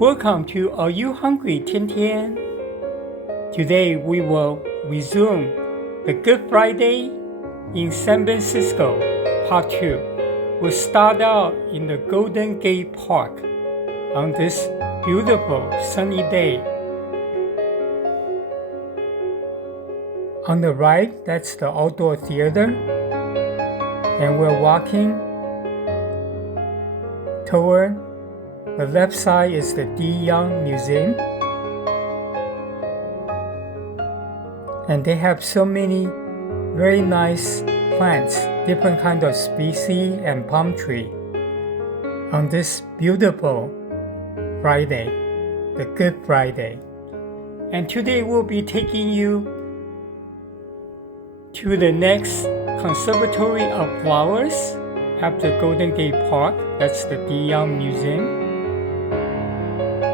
Welcome to Are You Hungry, 天天? Today we will resume the Good Friday in San Francisco, Part 2. We'll start out in the Golden Gate Park on this beautiful sunny day. On the right, that's the outdoor theater, and we're walking toward the left side is the De Young Museum, and they have so many very nice plants, different kind of species and palm tree on this beautiful Friday, the Good Friday. And today we'll be taking you to the next Conservatory of Flowers after Golden Gate Park, that's the De Young Museum.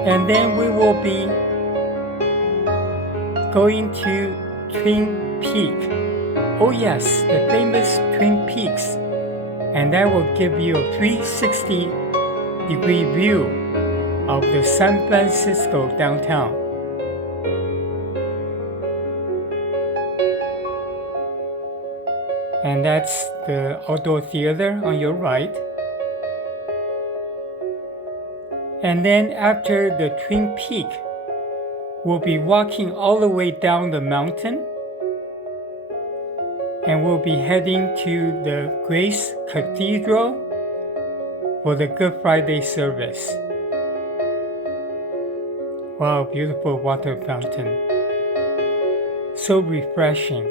And then we will be going to Twin Peak. Oh yes, the famous Twin Peaks. And that will give you a 360-degree view of the San Francisco downtown. And that's the outdoor theater on your right. And then after the Twin Peak, we'll be walking all the way down the mountain, and we'll be heading to the Grace Cathedral for the Good Friday service. Wow, beautiful water fountain. So refreshing.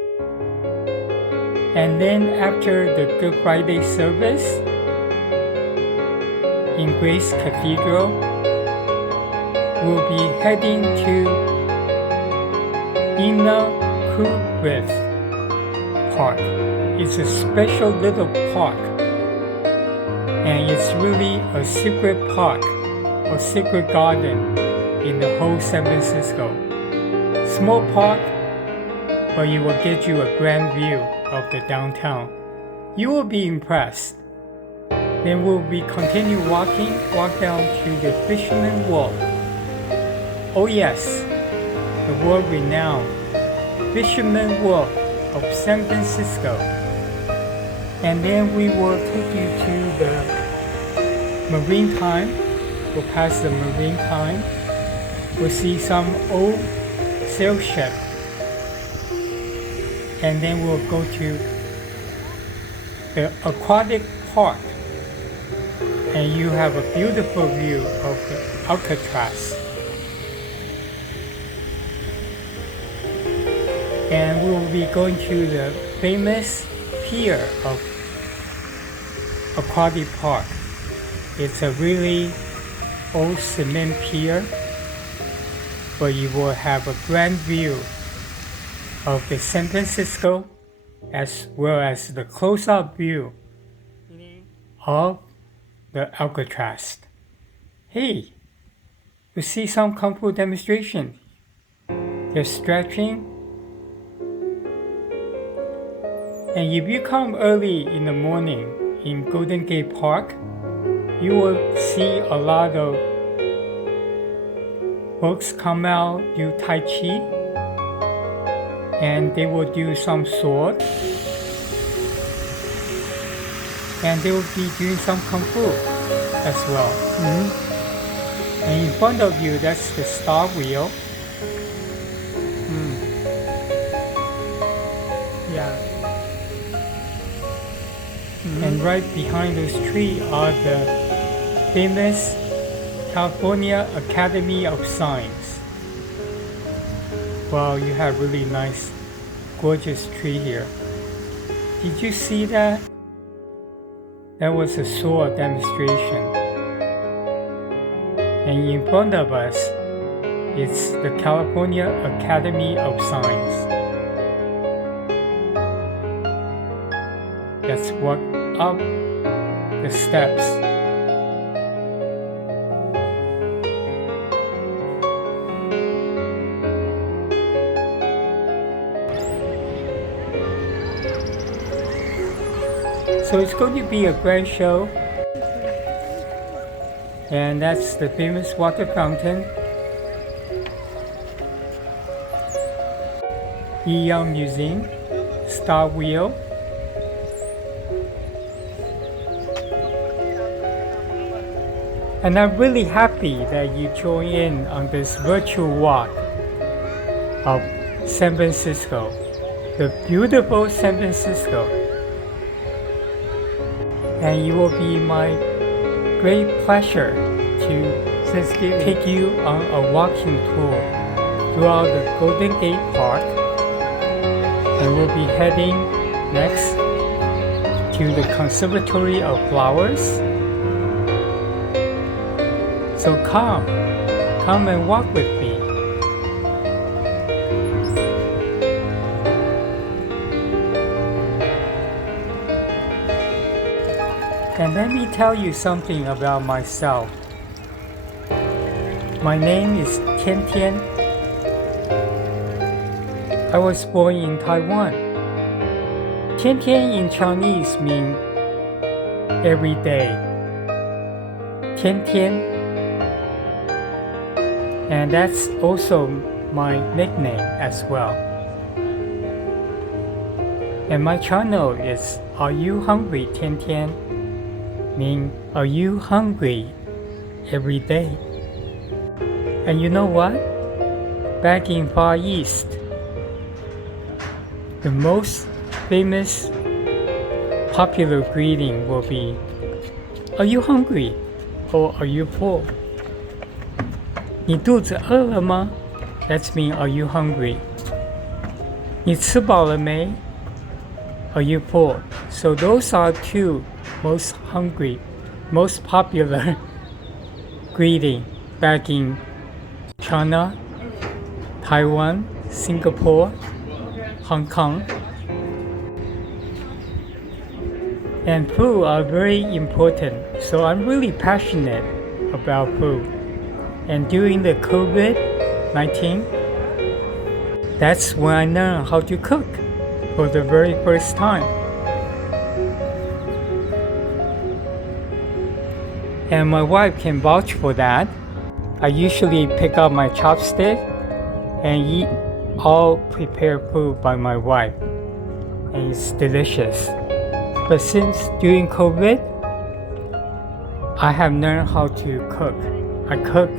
And then after the Good Friday service in Grace Cathedral, we'll be heading to Ina Coolbrith Park. It's a special little park, and it's really a secret park or secret garden in the whole San Francisco. Small park, but it will get you a grand view of the downtown. You will be impressed. Then we'll be continue walk down to the Fisherman Wharf. Oh yes, the world-renowned Fisherman Wharf of San Francisco. And then we will take you to the Maritime. We'll pass the Maritime. We'll see some old sail ship. And then we'll go to the Aquatic Park. And you have a beautiful view of the Alcatraz. And we'll be going to the famous Pier of Aquatic Park. It's a really old cement pier, but you will have a grand view of the San Francisco as well as the close-up view of the Alcatraz. Hey, you see some Kung Fu demonstration. They're stretching. And if you come early in the morning in Golden Gate Park, you will see a lot of folks come out, do Tai Chi, and they will do some sword, and they will be doing some Kung Fu as well. And in front of you, that's the star wheel. Yeah. And right behind those trees are the famous California Academy of Science. Wow, you have really nice, gorgeous tree here. Did you see that? That was a sword demonstration. And in front of us, it's the California Academy of Science. Let's walk up the steps. So it's going to be a grand show. And that's the famous water fountain. Eon Museum, Star Wheel. And I'm really happy that you join in on this virtual walk of San Francisco, the beautiful San Francisco. And it will be my great pleasure to take you on a walking tour throughout the Golden Gate Park. And we'll be heading next to the Conservatory of Flowers. So come and walk with me. And let me tell you something about myself. My name is Tian Tian. I was born in Taiwan. Tian Tian in Chinese means every day. Tian Tian. And that's also my nickname as well. And my channel is Are You Hungry, Tian Tian? Mean, are you hungry every day? And you know what? Back in Far East, the most famous popular greeting will be, Are you hungry? Or are you full? 你肚子饿了吗? That's mean, are you hungry? 你吃饱了没? Are you full? So those are two most popular greeting back in China, Taiwan, Singapore, Hong Kong. And food are very important, so I'm really passionate about food. And during the COVID-19, that's when I learned how to cook for the very first time. And my wife can vouch for that. I usually pick up my chopstick and eat all prepared food by my wife. And it's delicious. But since during COVID, I have learned how to cook. I cook,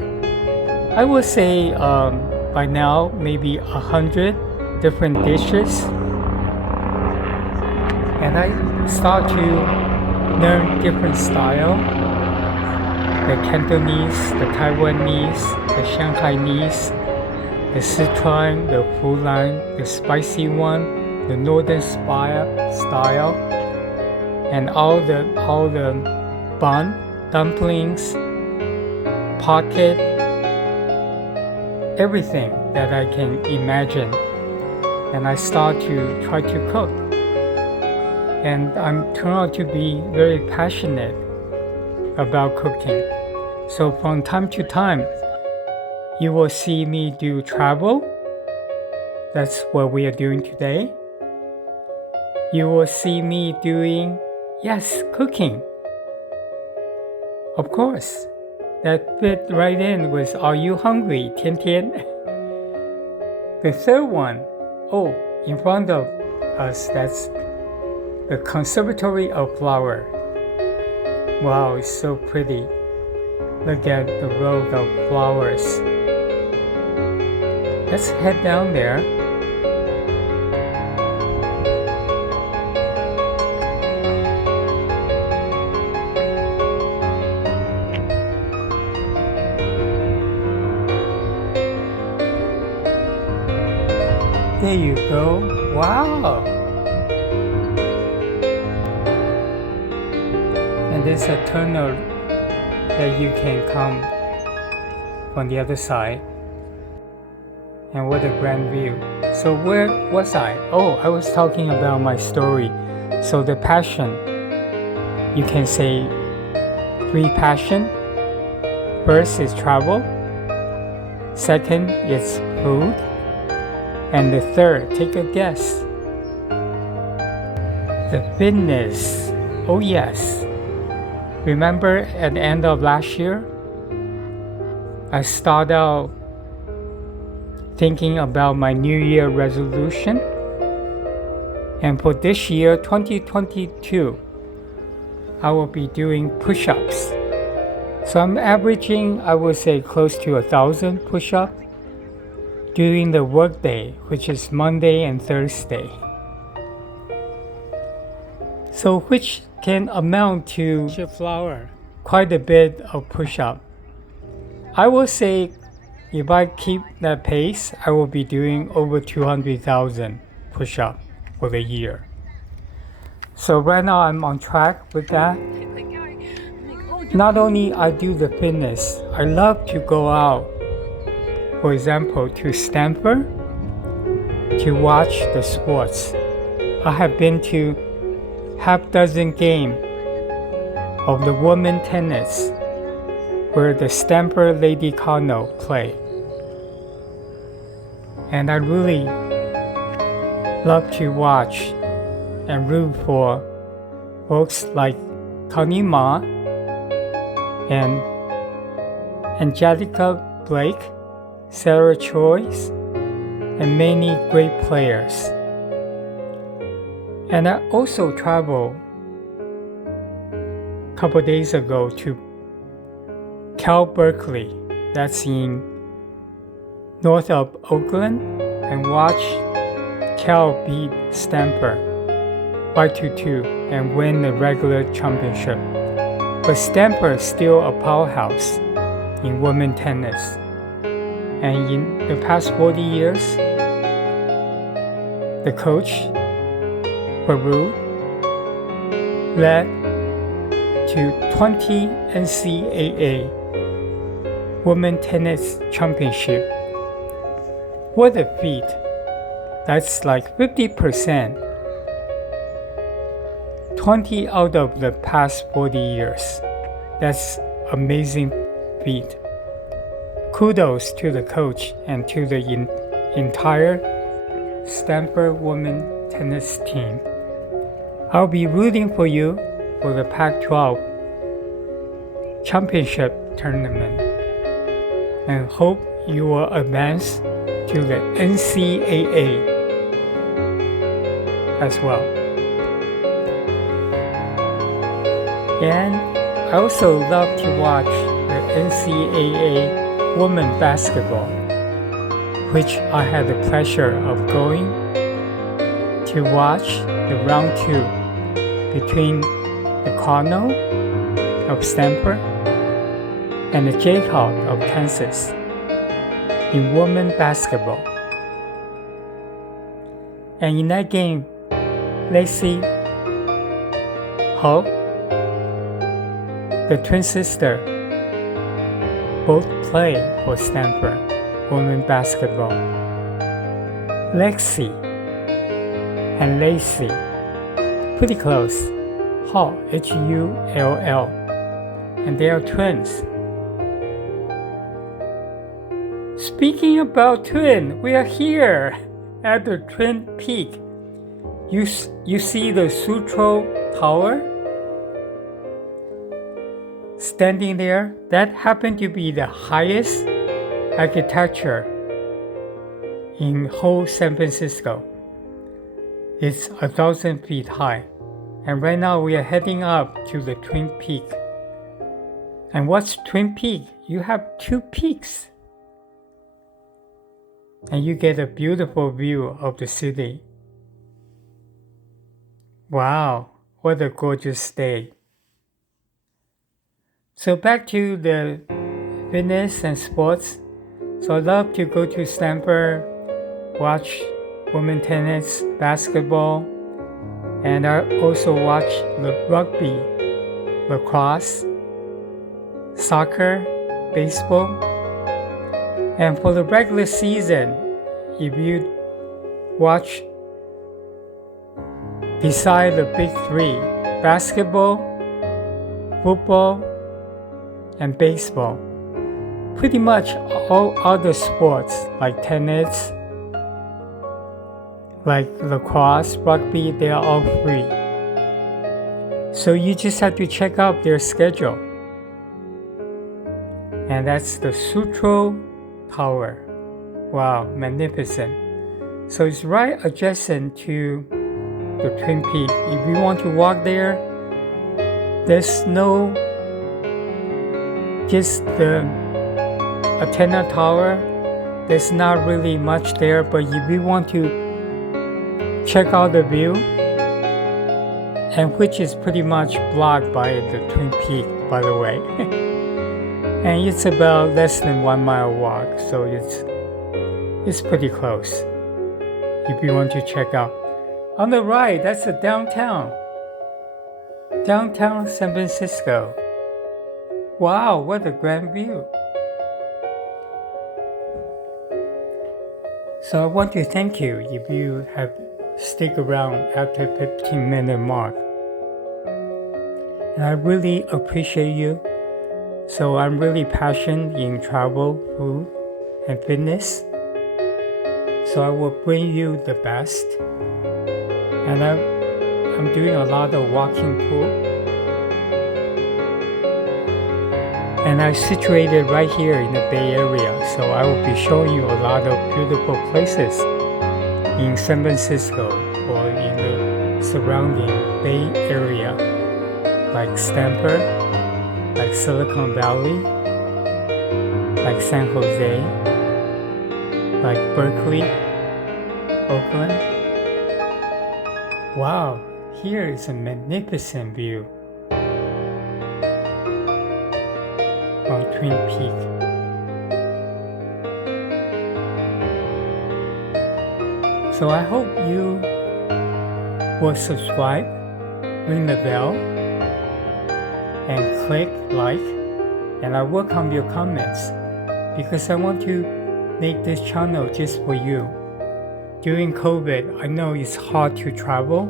I would say by now, maybe 100 different dishes. And I start to learn different style. The Cantonese, the Taiwanese, the Shanghainese, the Sichuan, the Fulan, the spicy one, the northern style, and all the bun, dumplings, pocket, everything that I can imagine. And I start to try to cook. And I'm turned out to be very passionate about cooking. So from time to time, you will see me do travel. That's what we are doing today. You will see me doing, yes, cooking. Of course, that fit right in with Are You Hungry, Tian Tian? The third one, in front of us, that's the Conservatory of Flower. Wow, it's so pretty. Look at the row of flowers. Let's head down there. There you go. Wow! And there's a tunnel that you can come from the other side. And what a grand view. So where was I? I was talking about my story. So the passion, you can say 3 passion. First is travel. Second is food. And the third, take a guess. The fitness. Oh yes. Remember at the end of last year, I start out thinking about my New Year resolution. And for this year, 2022, I will be doing push-ups. So I'm averaging, I would say, close to 1,000 push-ups during the workday, which is Monday and Thursday. So which can amount to quite a bit of push-up. I will say if I keep that pace, I will be doing over 200,000 push-ups for the year. So right now I'm on track with that. Not only I do the fitness, I love to go out, for example, to Stanford to watch the sports. I have been to half-dozen games of the women tennis where the Stanford Lady Cardinal play. And I really love to watch and root for folks like Connie Ma and Angelica Blake, Sarah Choice, and many great players. And I also traveled a couple days ago to Cal Berkeley, that's in north of Oakland, and watched Cal beat Stanford 5-2 and win the regular championship. But Stanford is still a powerhouse in women tennis. And in the past 40 years, the coach, Peru, led to 20 NCAA Women Tennis Championship. What a feat! That's like 50%. 20 out of the past 40 years. That's amazing feat. Kudos to the coach and to the entire Stanford women tennis team. I'll be rooting for you for the Pac-12 championship tournament and hope you will advance to the NCAA as well. And I also love to watch the NCAA women basketball, which I had the pleasure of going to watch the round 2 between the Cardinal of Stanford and the Jayhawks of Kansas in women basketball. And in that game, Lacey Hull, the twin sister, both play for Stanford women basketball. Lexi and Lacey, pretty close. Hull, Hull, and they are twins. Speaking about twin, we are here at the Twin Peak. You see the Sutro Tower standing there? That happened to be the highest architecture in whole San Francisco. It's 1,000 feet high. And right now we are heading up to the Twin Peak. And what's Twin Peak? You have 2 peaks. And you get a beautiful view of the city. Wow, what a gorgeous day. So back to the fitness and sports. So I love to go to Stanford, watch women tennis, basketball, and I also watch the rugby, lacrosse, soccer, baseball. And for the regular season, if you watch beside the big 3, basketball, football, and baseball, pretty much all other sports like tennis, like lacrosse, rugby, they are all free. So you just have to check out their schedule. And that's the Sutro Tower. Wow, magnificent. So it's right adjacent to the Twin Peaks. If you want to walk there, there's no just the antenna tower. There's not really much there, but if you want to check out the view, and which is pretty much blocked by the Twin Peaks, by the way. And it's about less than 1 mile walk, so it's pretty close if you want to check out. On the right, that's the downtown San Francisco. Wow, what a grand view. So I want to thank you if you have stick around after 15-minute mark. And I really appreciate you. So I'm really passionate in travel, food, and fitness. So I will bring you the best. And I'm doing a lot of walking pool. And I'm situated right here in the Bay Area. So I will be showing you a lot of beautiful places in San Francisco or in the surrounding Bay Area, like Stanford, like Silicon Valley, like San Jose, like Berkeley, Oakland. Wow, here is a magnificent view on Twin Peaks. So I hope you will subscribe, ring the bell, and click like, and I welcome your comments because I want to make this channel just for you. During COVID, I know it's hard to travel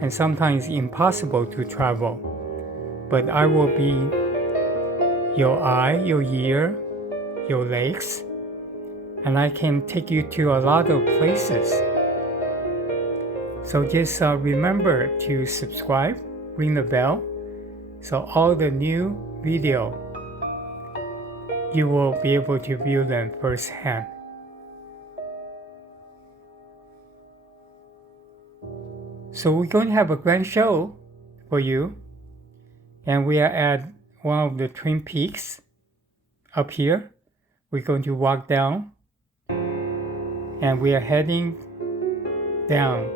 and sometimes impossible to travel, but I will be your eye, your ear, your legs, and I can take you to a lot of places. So just remember to subscribe, ring the bell, so all the new video, you will be able to view them firsthand. So we're going to have a grand show for you, and we are at one of the Twin Peaks up here. We're going to walk down, and we are heading down.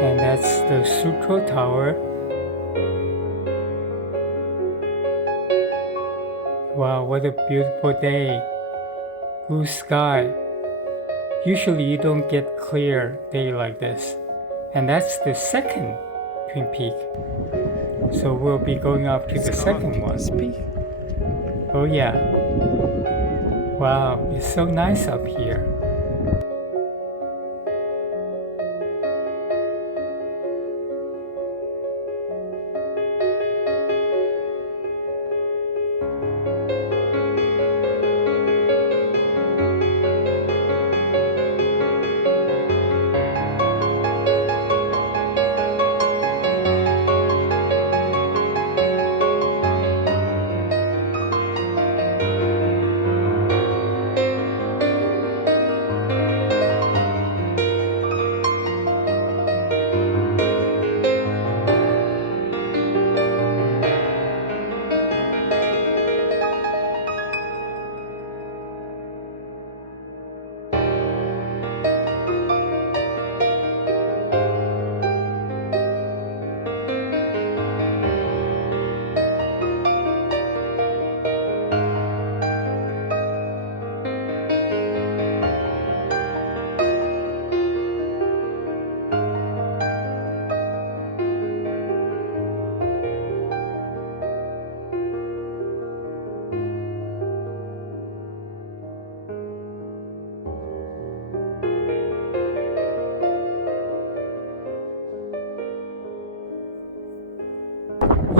And that's the Sutro Tower. Wow, what a beautiful day. Blue sky. Usually you don't get clear day like this. And that's the second Twin Peak. So we'll be going up to the second one. Oh yeah. Wow, it's so nice up here.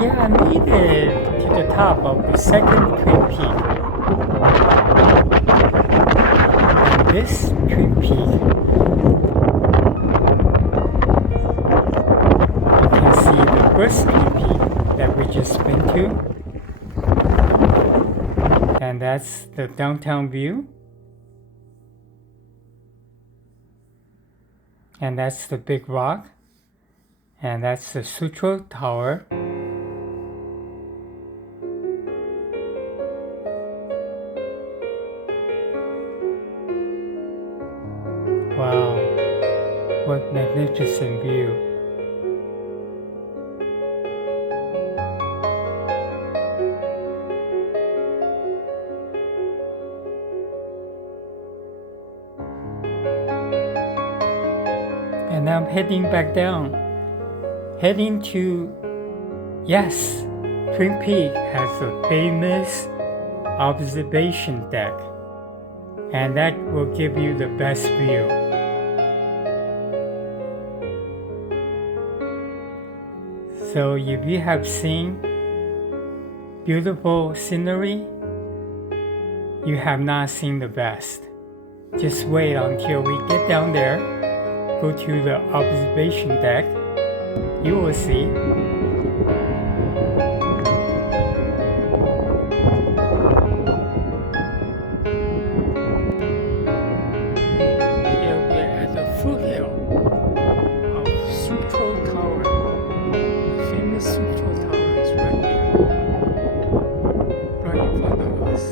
Yeah, I made it to the top of the second Twin Peak. And this Twin Peak, you can see the first Twin Peak that we just been to. And that's the downtown view. And that's the big rock. And that's the Sutro Tower. Wow, what magnificent view. And now I'm heading back down. Heading to, yes, Twin Peaks has a famous observation deck. And that will give you the best view. So if you have seen beautiful scenery, you have not seen the best. Just wait until we get down there, go to the observation deck, you will see. Here we are at the foothill of Sutro Tower. The famous Sutro Tower is right here, right in front of us.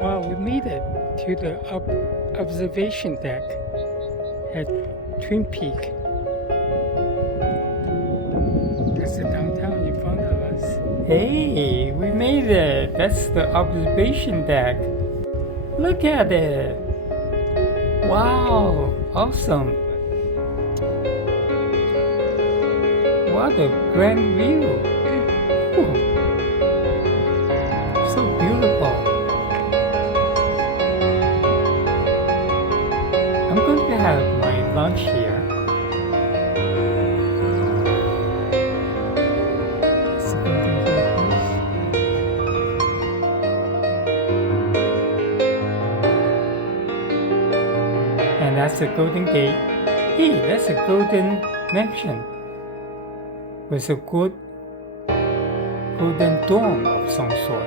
Wow, we made it to the observation deck at Twin Peaks. That's the downtown in front of us. Hey, we made it. That's the observation deck. Look at it. Wow, awesome. What a grand view. Ooh. So beautiful. I'm going to have my lunch here. And that's the Golden Gate. Hey, that's a golden mansion with a good golden dome of some sort.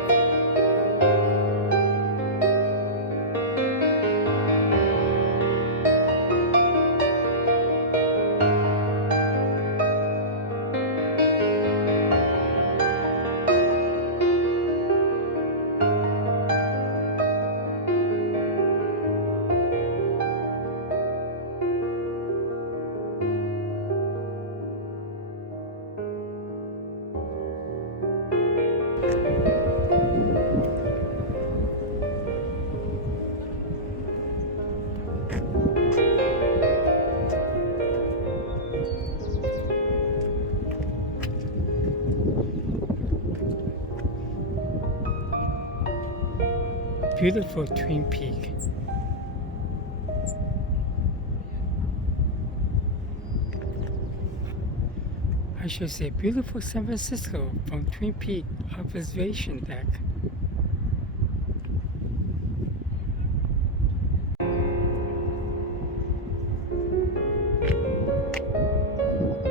Beautiful Twin Peaks. I should say beautiful San Francisco from Twin Peaks observation deck.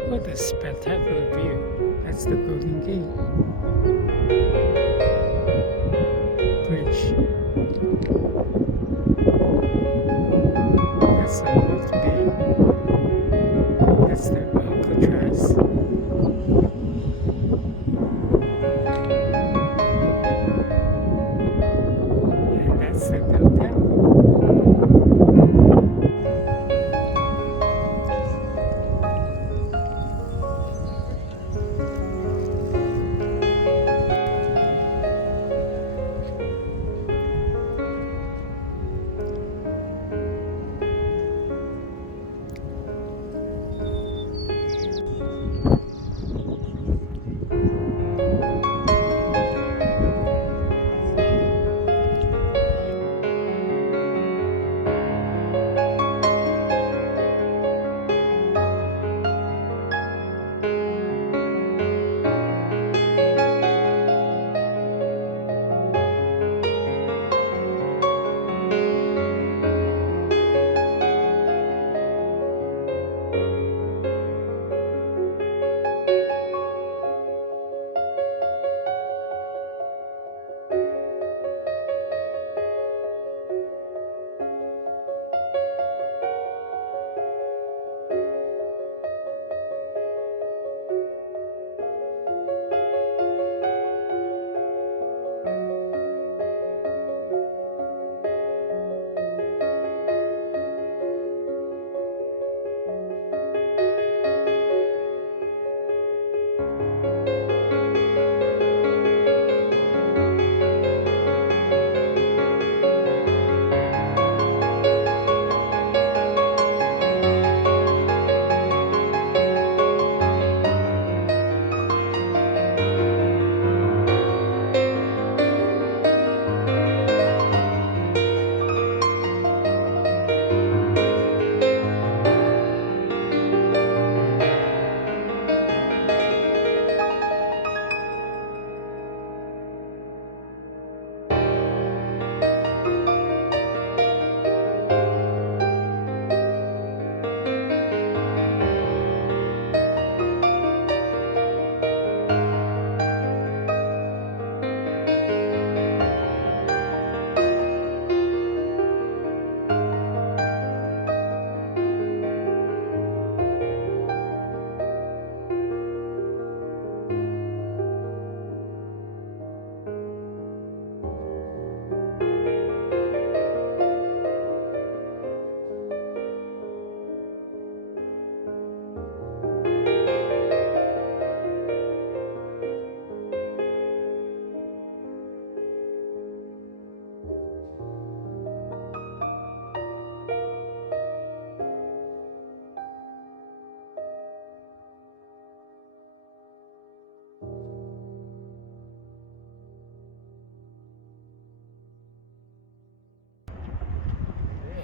What a spectacular view. That's the Golden Gate Bridge. That's the North Bay. That's the Alcatraz. And that's the downtown.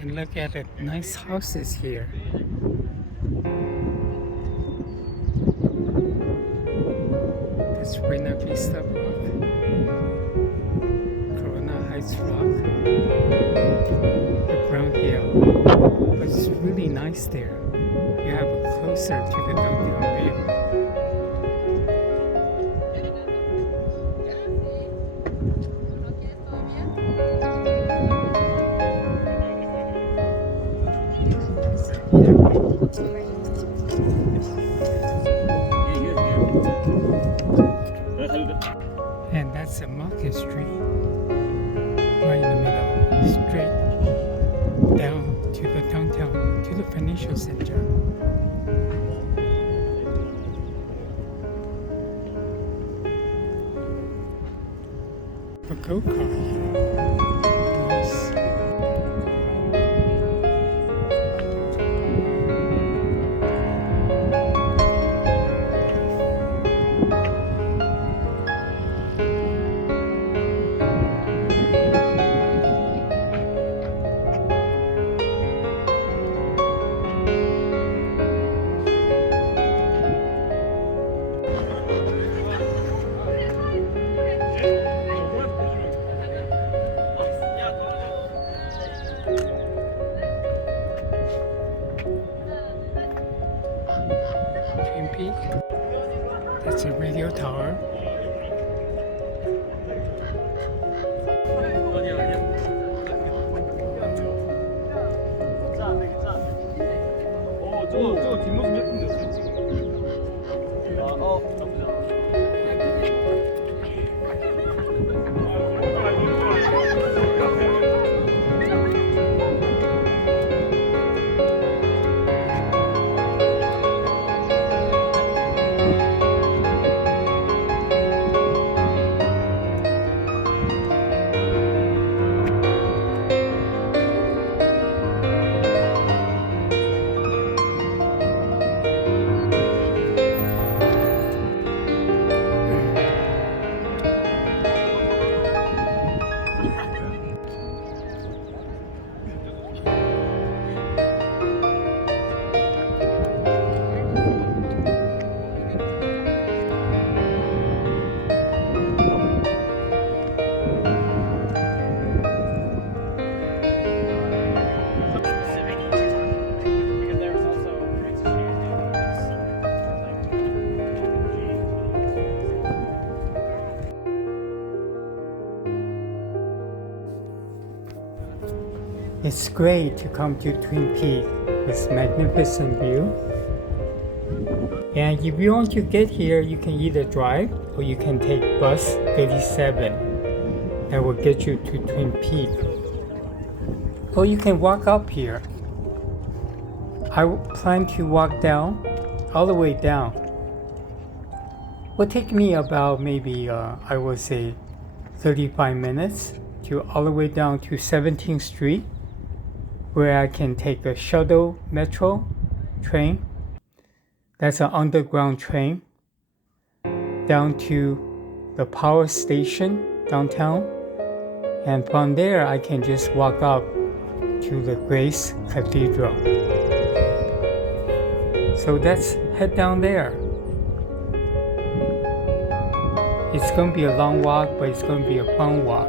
And look at the nice houses here. That's Buena Vista Rock, Corona Heights Rock, the Brown Hill. But it's really nice there. You have a closer to the downtown view. And that's the Market Street, right in the middle, straight down to the downtown, to the financial center. A go-kart. Nice. Twin Peak. That's a radio tower. 저거 뒷모습 예쁜데 지금. 나쁘지 않아. It's great to come to Twin Peaks with magnificent view. And if you want to get here, you can either drive or you can take bus 37 that will get you to Twin Peaks. Or you can walk up here. I plan to walk down, all the way down. It will take me about maybe, I would say, 35 minutes to all the way down to 17th Street, where I can take a shuttle metro train. That's an underground train down to the power station downtown. And from there, I can just walk up to the Grace Cathedral. So let's head down there. It's going to be a long walk, but it's going to be a fun walk.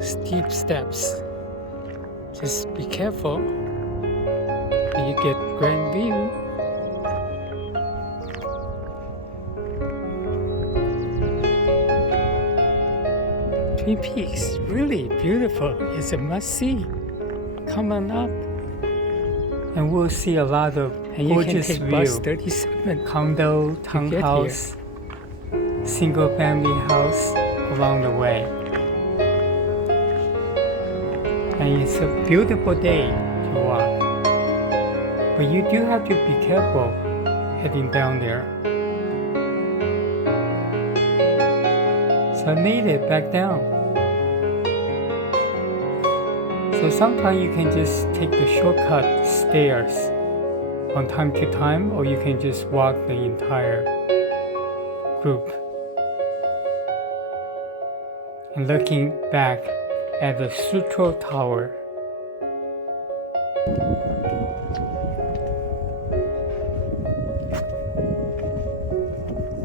Steep steps. Just be careful. You get grand view. Twin Peaks, really beautiful. It's a must-see. Come on up, and we'll see a lot of gorgeous view. Bus 37 condo, townhouse, single-family house along the way. And it's a beautiful day to walk. But you do have to be careful heading down there. So I made it back down. So sometimes you can just take the shortcut stairs from time to time, or you can just walk the entire group and looking back at the Sutro Tower.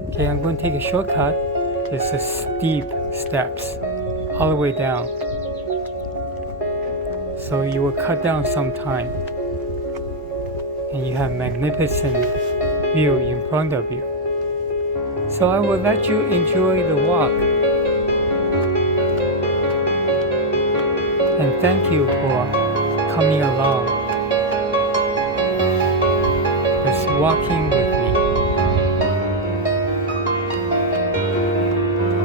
Okay, I'm going to take a shortcut. It's a steep steps all the way down. So you will cut down some time. And you have magnificent view in front of you. So I will let you enjoy the walk. And thank you for coming along. Just walking with me.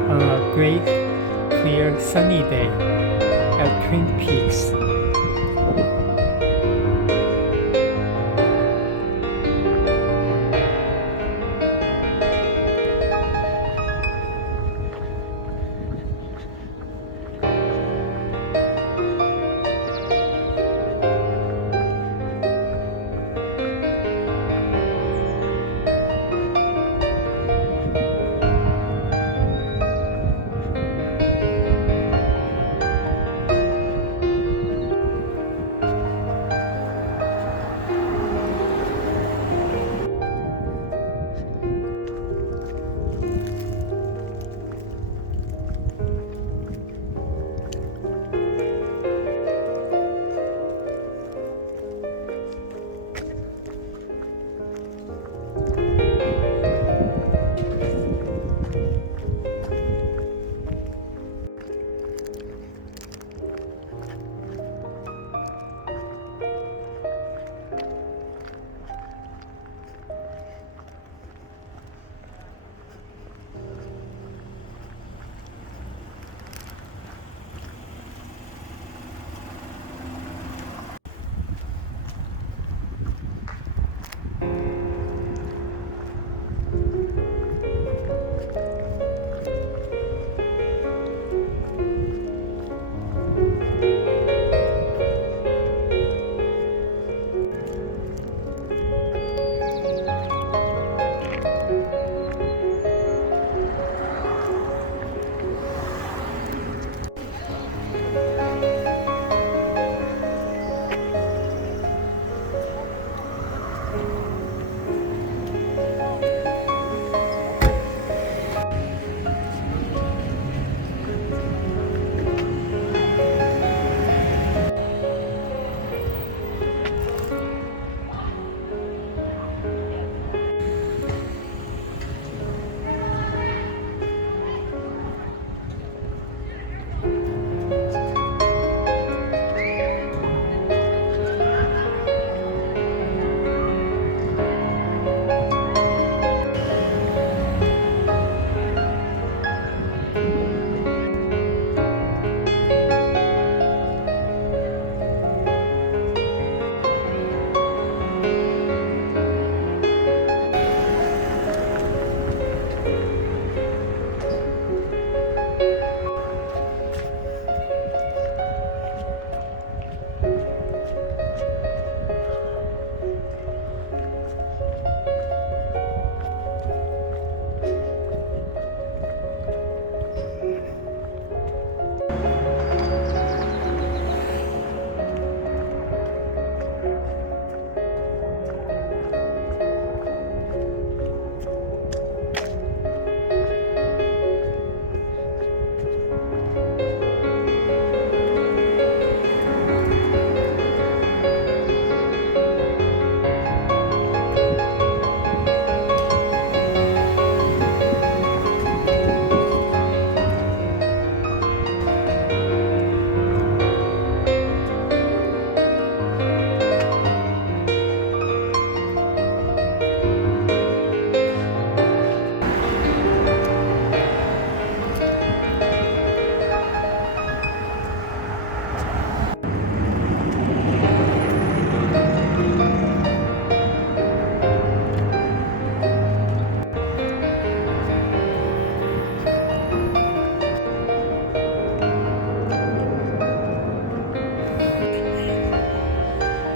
On a great, clear, sunny day at Twin Peaks.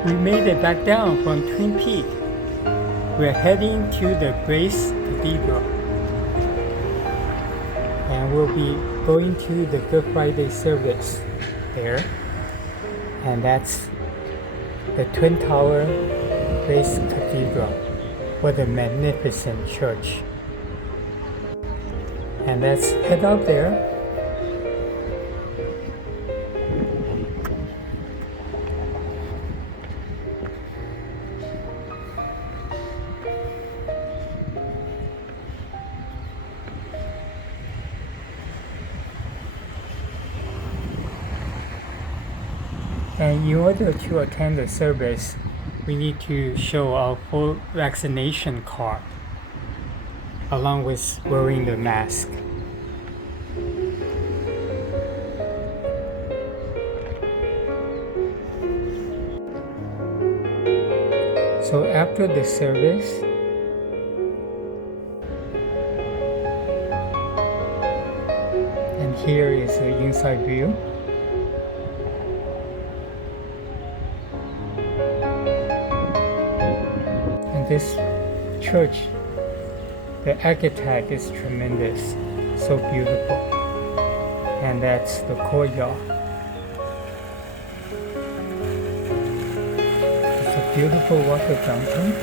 We made it back down from Twin Peaks. We're heading to the Grace Cathedral. And we'll be going to the Good Friday service there, and that's the Twin Tower Grace Cathedral. What a magnificent church. And let's head out there. And in order to attend the service, we need to show our full vaccination card along with wearing the mask. So after the service, and here is the inside view. This church, the architect is tremendous, so beautiful, and that's the courtyard. It's a beautiful water fountain.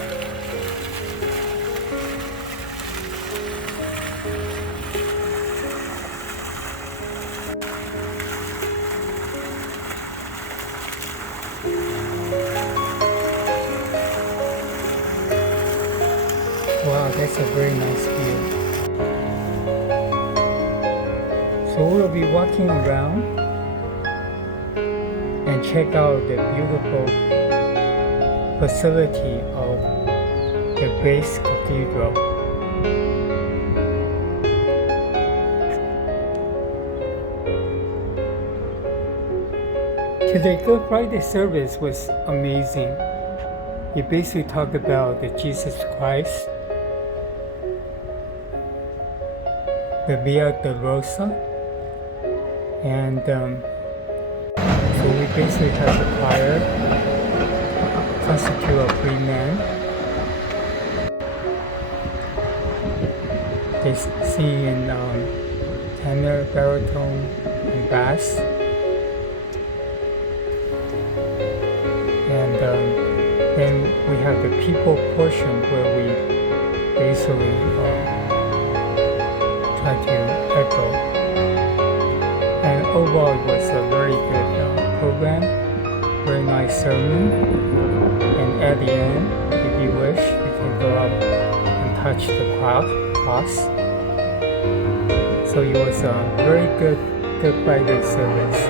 Wow, that's a very nice view. So we'll be walking around and check out the beautiful facility of the Grace Cathedral. Today, Good Friday service was amazing. It basically talked about the Jesus Christ, the Via Dolorosa, and so we basically have the choir constitute of 3 men. They sing in tenor, baritone, and bass, and then we have the people portion where we basically try to echo. And overall it was a very good program, very nice sermon, and at the end, if you wish, you can go up and touch the cross. So it was a very good Good Friday service.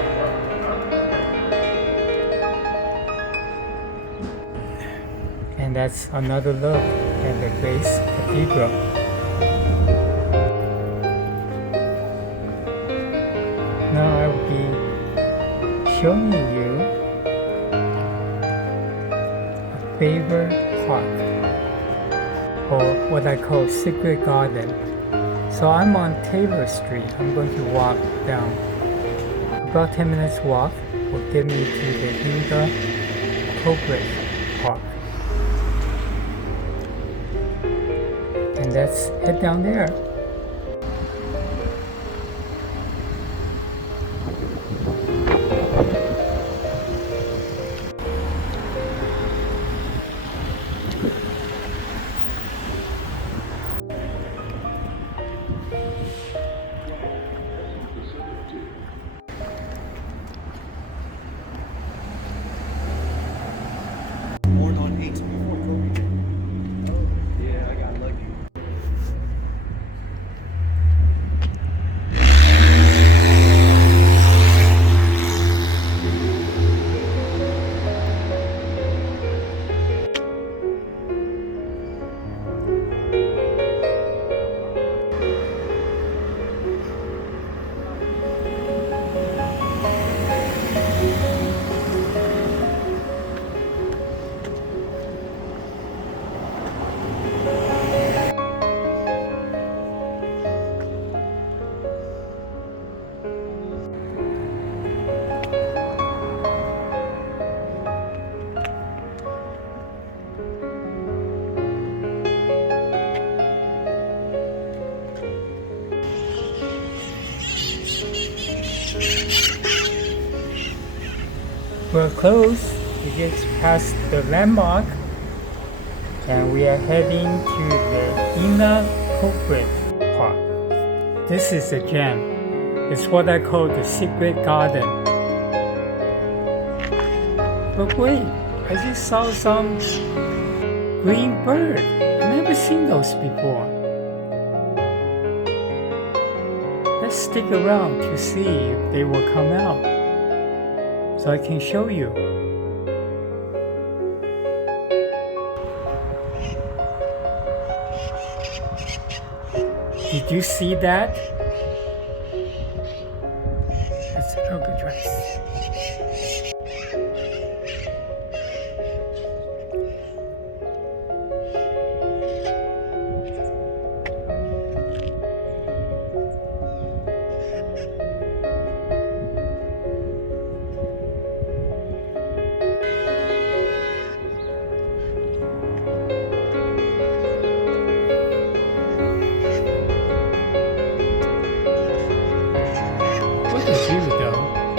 And that's another look at the Grace Cathedral. Now I will be showing you a favorite park, or what I call Secret Garden. So I'm on Taylor Street. I'm going to walk down. About 10 minutes walk will get me to the Ina Coolbrith Park. And let's head down there. Born on 8 before COVID. Yeah, I got lucky. are close. We just passed the landmark and we are heading to the Ina Coolbrith Park. This is a gem. It's what I call the secret garden. But wait, I just saw some green bird. I've never seen those before. Let's stick around to see if they will come out so I can show you. Did you see that? That's an albatross.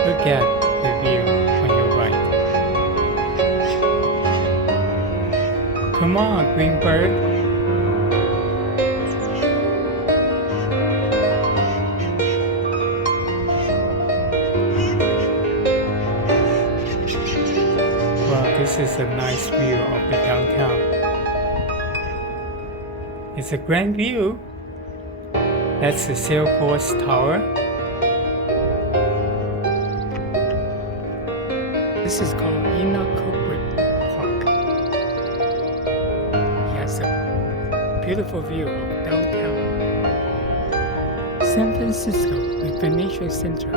Look at the view on your right. Come on, green bird. Wow, this is a nice view of the downtown. It's a grand view. That's the Sutro Tower. This is called Ina Coolbrith Park. It has a beautiful view of downtown San Francisco, the financial center.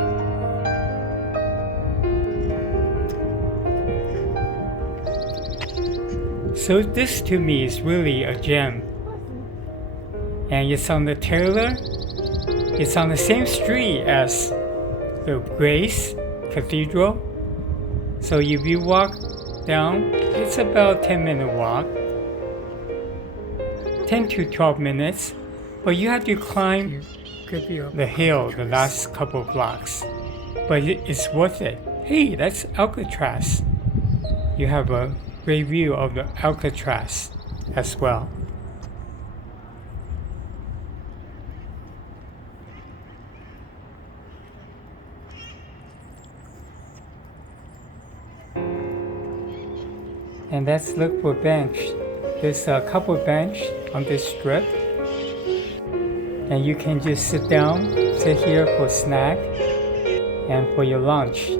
So this to me is really a gem. And it's on the Taylor. It's on the same street as the Grace Cathedral. So if you walk down, it's about 10-minute walk, 10 to 12 minutes, but you have to climb the hill the last couple blocks, but it's worth it. Hey, that's Alcatraz. You have a great view of the Alcatraz as well. And let's look for bench. There's a couple bench on this strip. And you can just sit down, sit here for snack and for your lunch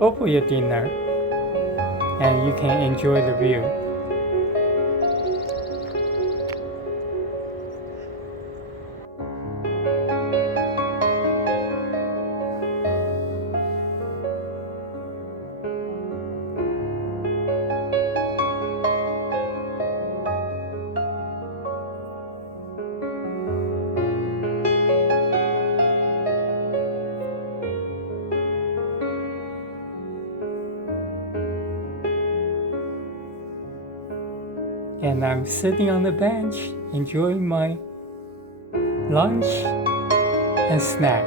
or for your dinner. And you can enjoy the view. And I'm sitting on the bench enjoying my lunch and snack.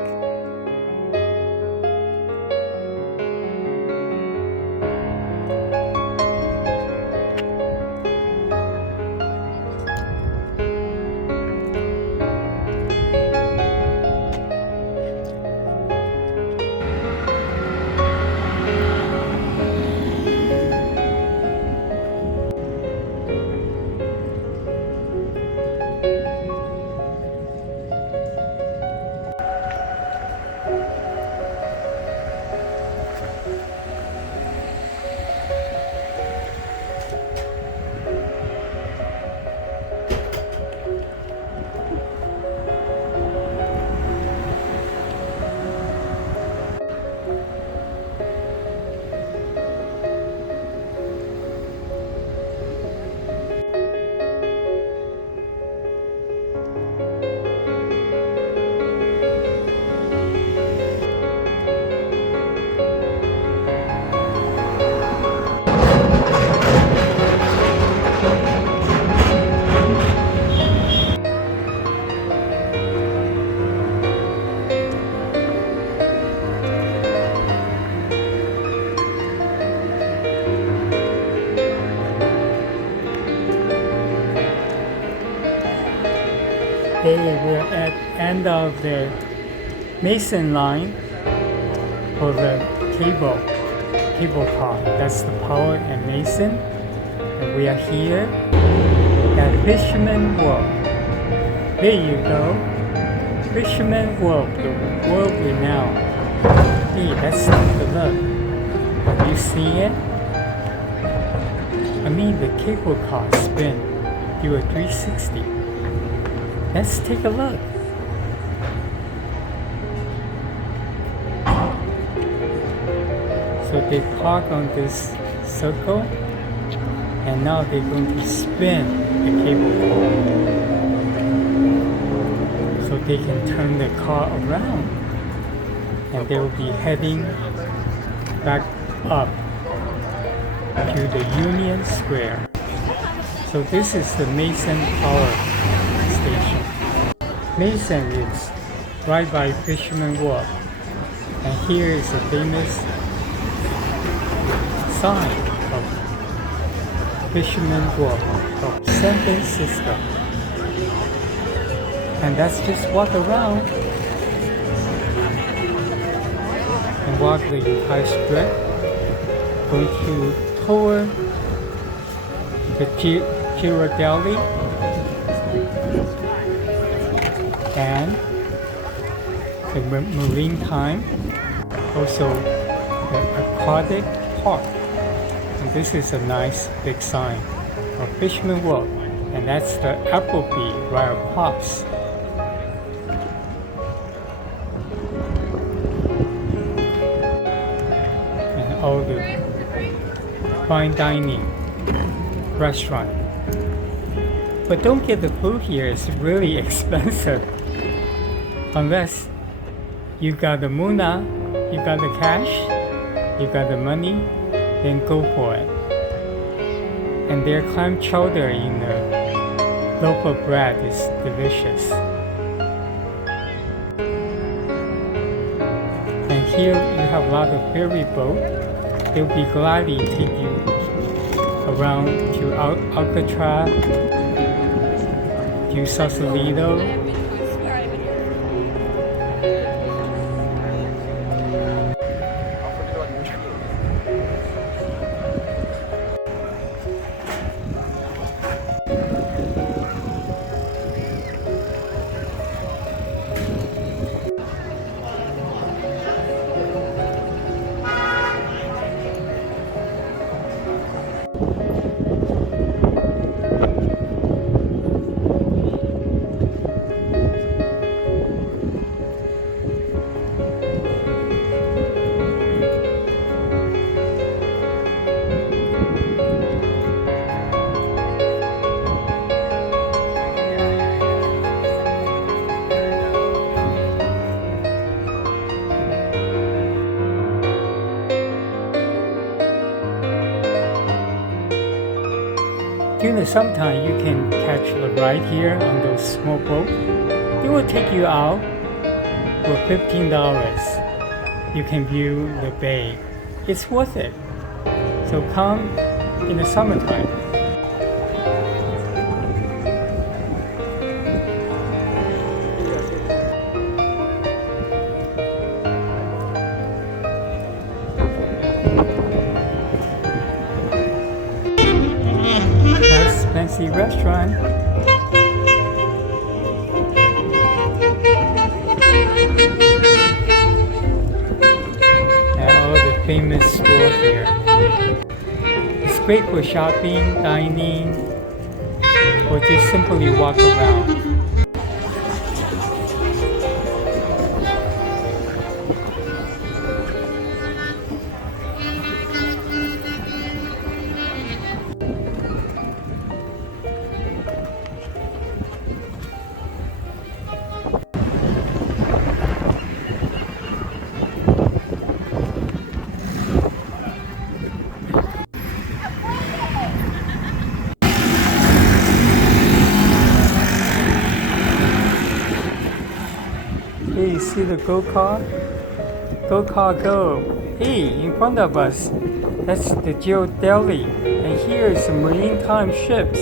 Hey, we're at end of the Mason line for the cable car. That's the Power and Mason. And we are here at Fisherman Wharf. There you go. Fisherman Wharf, the world renowned. Hey, let's take a look. Have you seen it? I mean, the cable car spin. Do a 360. Let's take a look. So they park on this circle, and now they're going to spin the cable car. So they can turn the car around, and they will be heading back up to the Union Square. So this is the Mason Power Station. Mason is right by Fisherman Wharf, and here is a famous sign of Fisherman Wharf of San Francisco. And let's just walk around and walk the entire strip, going to tour the Ghirardelli and the Maritime, also the Aquatic Park. And this is a nice big sign of Fisherman Wharf, and that's the Applebee right across. And all the fine dining restaurant. But don't get the food here, it's really expensive. Unless you got the muna, you got the cash, you got the money, then go for it. And their clam chowder in the loaf of bread is delicious. And here you have a lot of ferry boat. They'll be gladly take you around to Alcatraz, to Sausalito. During the summertime, you can catch a ride here on those small boats. They will take you out for $15. You can view the bay. It's worth it. So come in the summertime. Fancy restaurant. And all the famous stores here. It's great for shopping, dining, or just simply walk around. Hey, see the go-kart? Go-kart go! Hey, in front of us, that's the Ghirardelli, and here is the Maritime ships.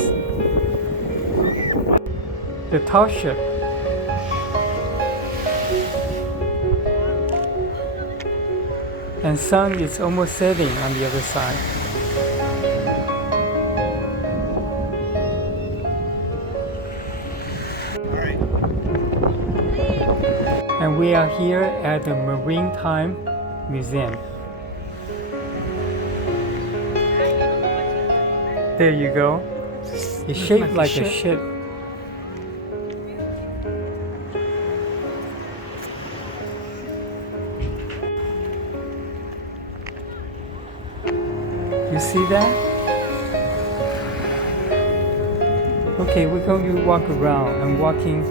The tall ship, And sun is almost setting on the other side. And we are here at the Maritime Museum. There you go. It's shaped like a ship. You see that? Okay, we're going to walk around. I'm walking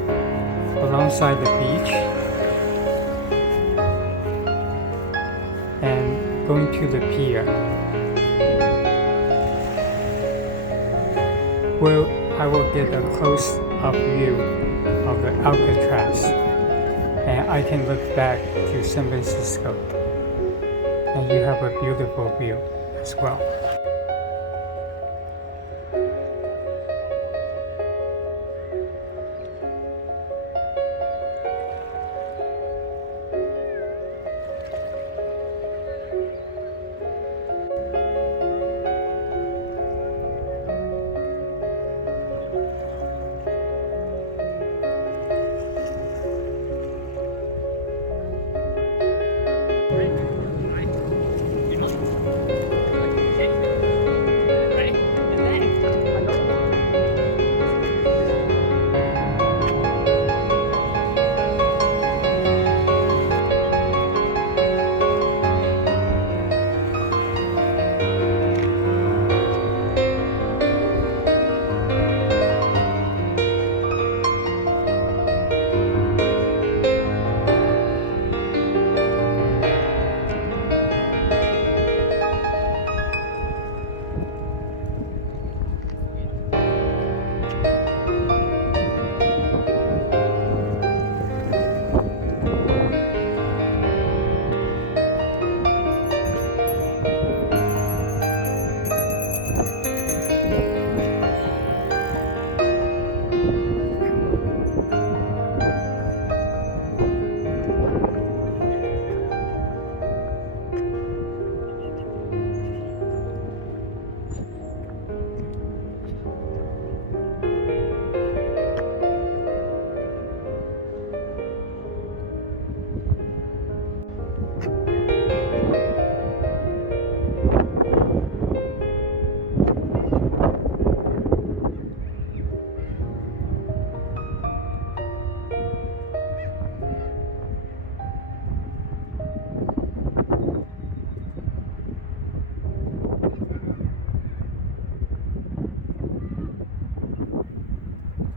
alongside the beach and going to the pier, where I will get a close-up view of the Alcatraz, and I can look back to San Francisco, and you have a beautiful view as well.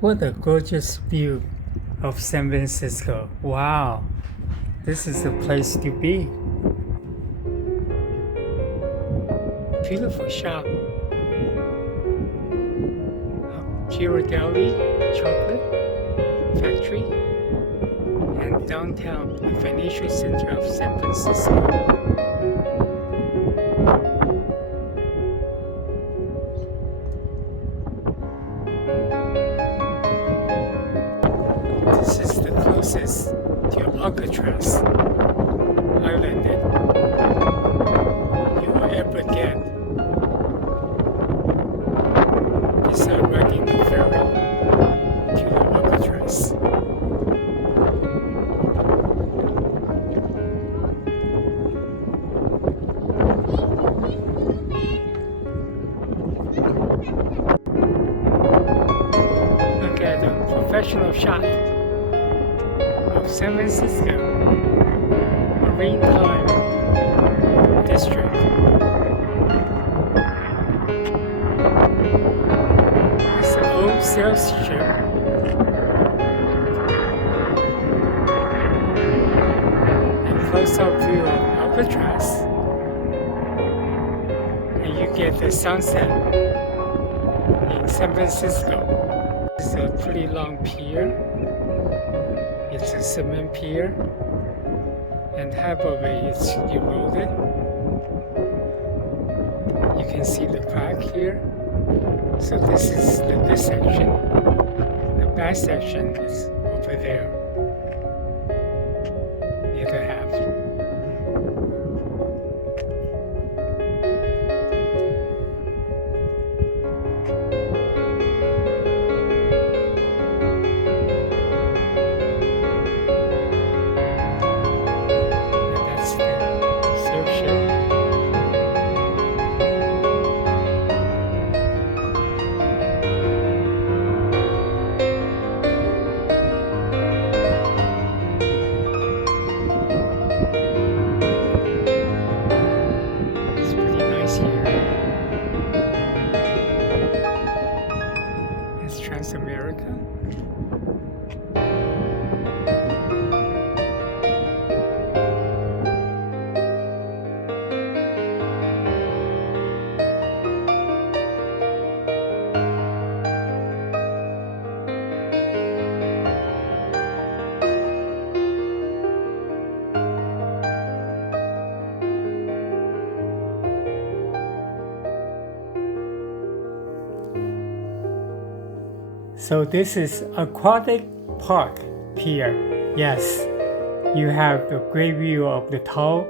What a gorgeous view of San Francisco. Wow, this is the place to be. Beautiful shop. Ghirardelli chocolate factory and downtown, the financial center of San Francisco. This is the closest to Alcatraz Island you will ever get. These are riding the ferry to the Alcatraz. Look at a professional shot of San Francisco Maritime District. It's an old sales ship. And close-up view of Alcatraz. And you get the sunset in San Francisco. It's a pretty long pier. It's a cement pier, and half of it is eroded. You can see the crack here. So this is the good section. The bad section is over there. The other half. So this is Aquatic Park, Pier. Yes, you have a great view of the tall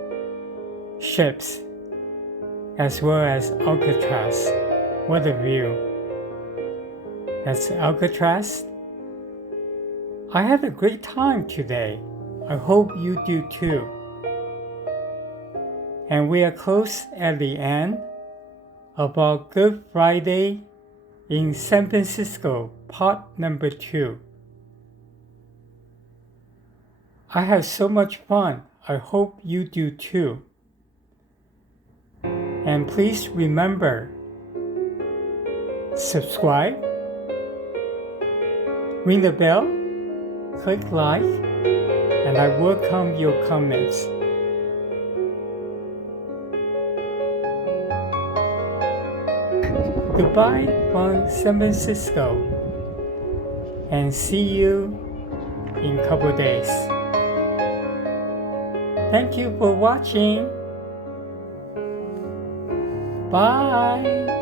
ships as well as Alcatraz. What a view. That's Alcatraz. I had a great time today. I hope you do too. And we are close at the end of our Good Friday in San Francisco, part number 2. I had so much fun. I hope you do too. And please remember, subscribe, ring the bell, click like, and I welcome your comments. Goodbye from San Francisco, and see you in a couple days. Thank you for watching. Bye.